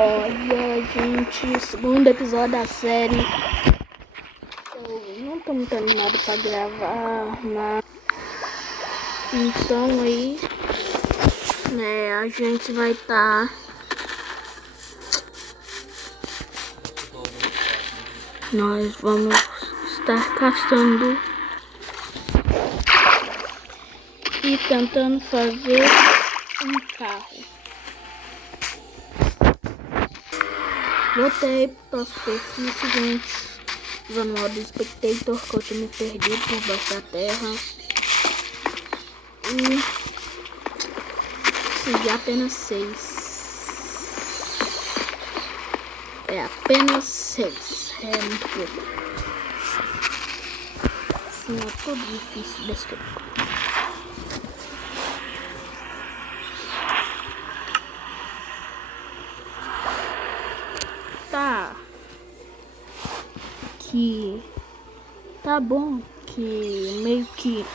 Olha, gente, segundo episódio da série. Eu não tô muito animado pra gravar, mas então aí, né, a gente vai nós vamos estar caçando e tentando fazer um carro. Voltei pra superfície, gente, usando o modo Spectator, que eu tinha me perdido por baixo da terra. E consegui apenas 6. É apenas 6. É muito pouco. Assim, é tudo difícil desse tempo. Tá. Que tá bom que meio que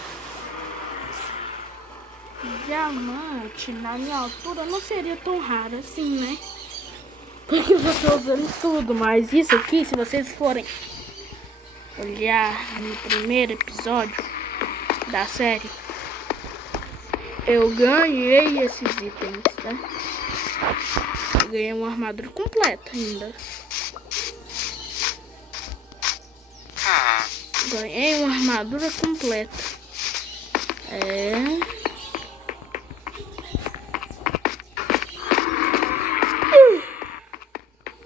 diamante na minha altura não seria tão raro assim, né? Porque eu já tô usando tudo, mas isso aqui, se vocês forem olhar no primeiro episódio da série, eu ganhei esses itens, tá? Eu ganhei uma armadura completa ainda. Ganhei uma armadura completa.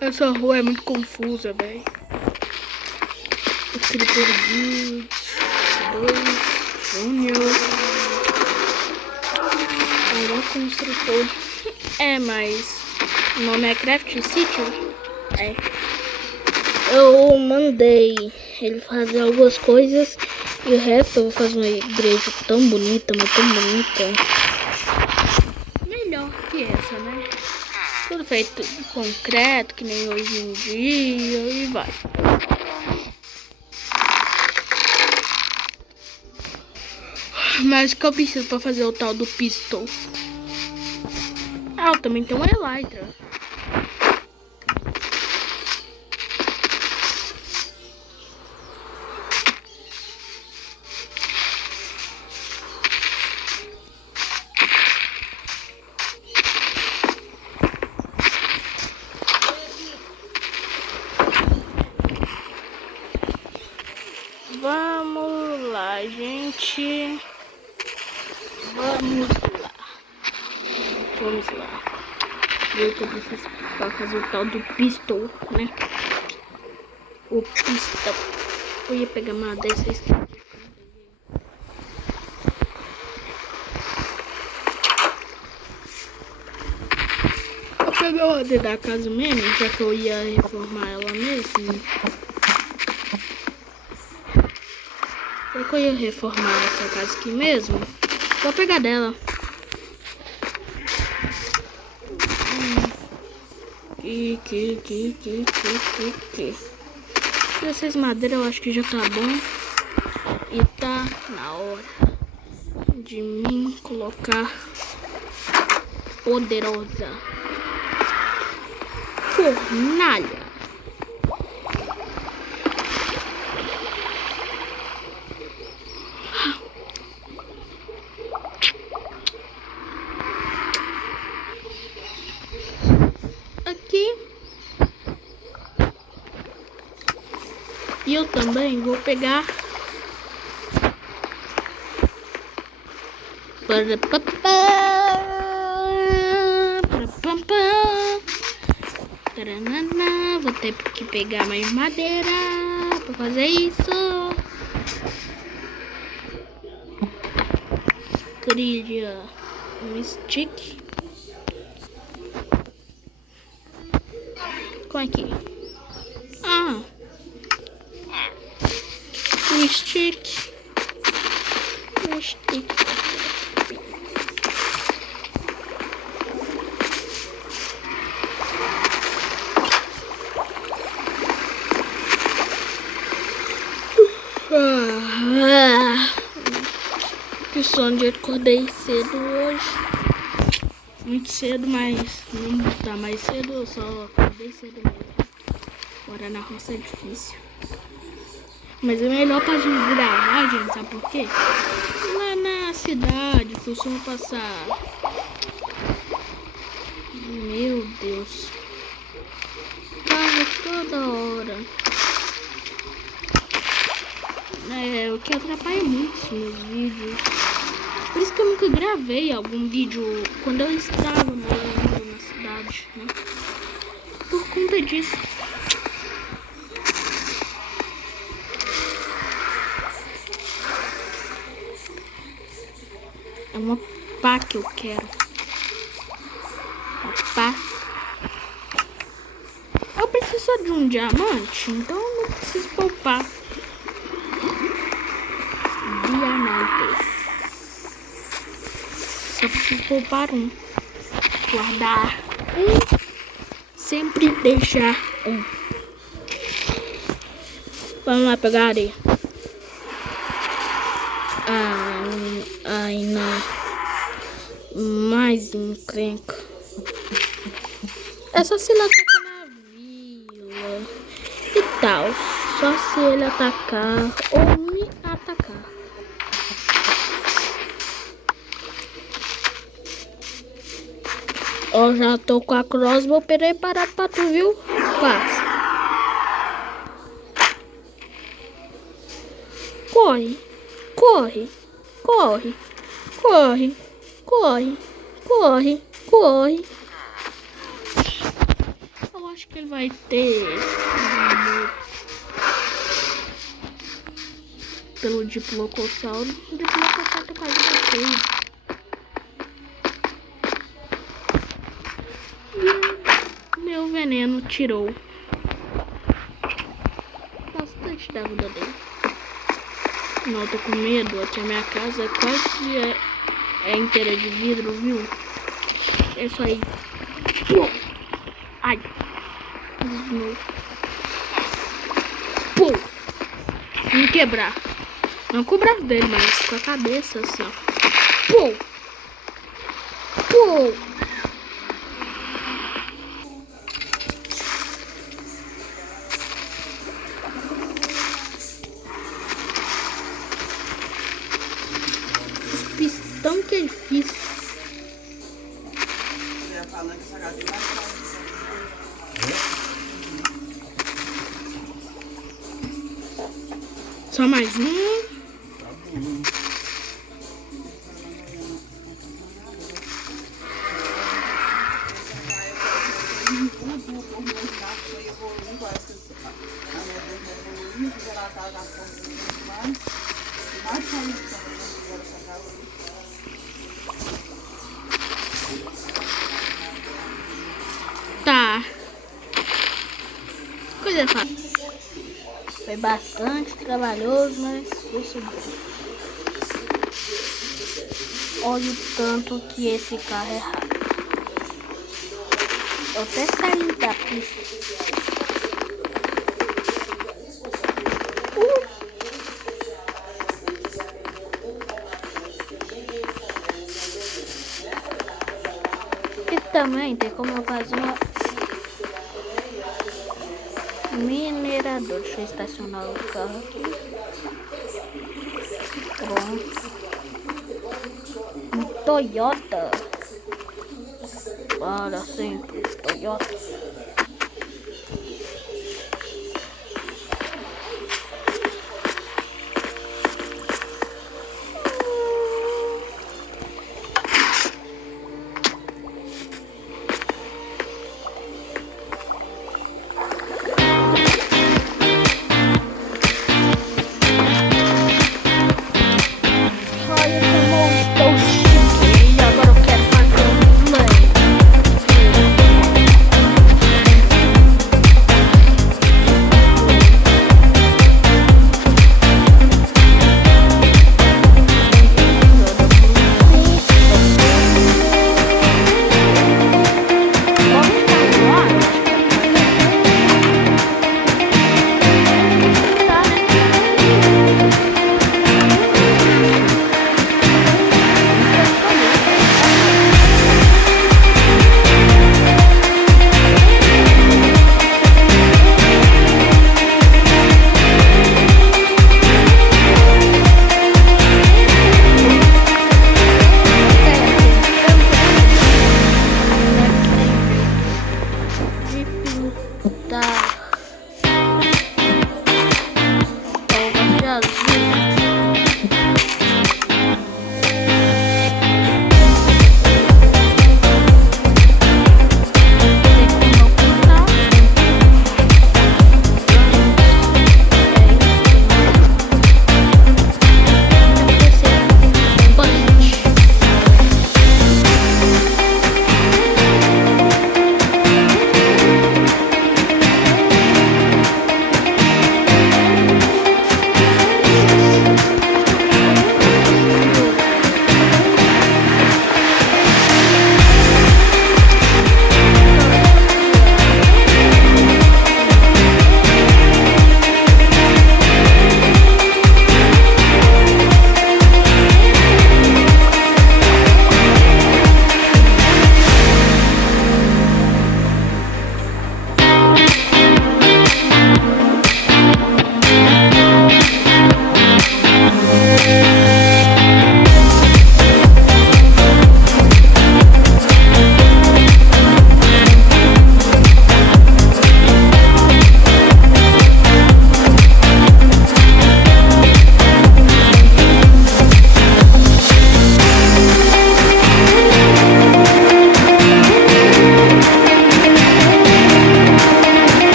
Essa rua é muito confusa, velho. O Creeper Guild 2 Junior. O construtor. Mas o nome é Craft City. Eu mandei ele fazer algumas coisas e o resto eu vou fazer uma igreja tão bonita, mas tão bonita. Melhor que essa, né? Tudo feito de concreto, que nem hoje em dia, e vai. Mas o que eu preciso pra fazer o tal do pistol? Eu também tenho uma elytra. Vamos lá, gente. Vamos lá. Eu que eu preciso pra fazer o tal do pistol, né? O pistol. Eu ia pegar madeira, vocês querem? Vou pegar a madeira da casa mesmo, já que eu ia reformar ela mesmo. Já que eu ia reformar essa casa aqui mesmo, vou pegar dela. Essas madeiras eu acho que já tá bom. E tá na hora de mim colocar poderosa fornalha. Aqui. E eu também vou pegar vou ter que pegar mais madeira pra fazer isso. Trilha um stick. Como é que? Um stick. Que sono de acordei cedo hoje. muito cedo, mas não tá mais cedo, eu só acordei cedo mesmo. Morar na roça é difícil. Mas é melhor pra gente gravar, gente, sabe por quê? Lá na cidade, costuma passar... Meu Deus. Carro toda hora. O que atrapalha muito os meus vídeos. Por isso que eu nunca gravei algum vídeo quando eu estava morando na cidade, né? Por conta disso. É uma pá que eu quero. Uma pá. Eu preciso de um diamante, então eu não preciso poupar. Diamantes. Só preciso poupar um. Guardar um. Sempre deixar um. Vamos lá pegar areia. Ai, não. Mais encrenca. É só se ele atacar na vila e tal. Só se ele atacar ou me atacar. Ó, já tô com a crossbow preparado pra tu, viu? Passa. Corre, corre, corre, corre, corre, corre, corre. Eu acho que ele vai ter pelo diplocossauro. O diplocossauro tá quase batendo. Meu veneno tirou bastante da vida dele. Não, eu tô com medo. Aqui a minha casa quase é inteira de vidro, viu? É isso aí. Ai. Pum. Me quebrar. Não com o braço dele, mas com a cabeça assim, ó. Pum. Pum. Tão que é difícil. Só mais um. Tá. Coisa fácil. Foi bastante trabalhoso, mas conseguiu. Olha o tanto que esse carro é rápido. Eu até saí da pista. E também tem como eu fazer uma minerador. Deixa eu estacionar o carro aqui. Pronto. Um Toyota. Para sempre, Toyota.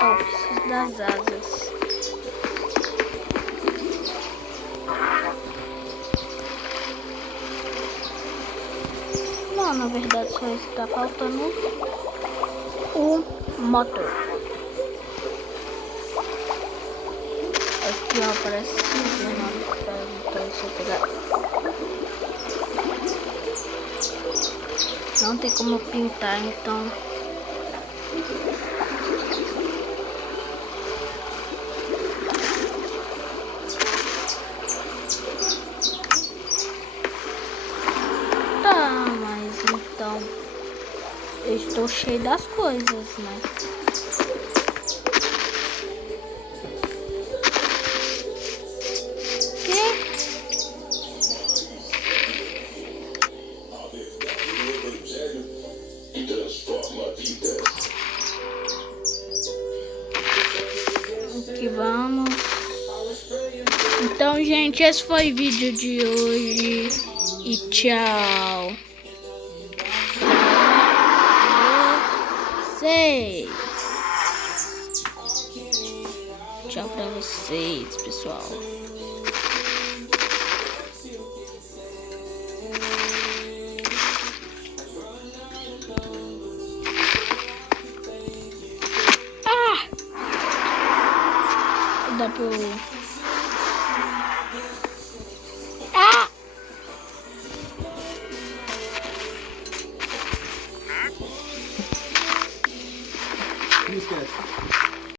eu preciso das asas. Não, na verdade só está faltando o motor. Aqui ó, parece então deixa eu pegar. Não tem como pintar, então tá, mas então eu estou cheio das coisas, né? Aqui vamos. Então, gente, esse foi o vídeo de hoje. E tchau. Vocês. Tchau pra vocês, pessoal. Dá pra eu... Não esquece.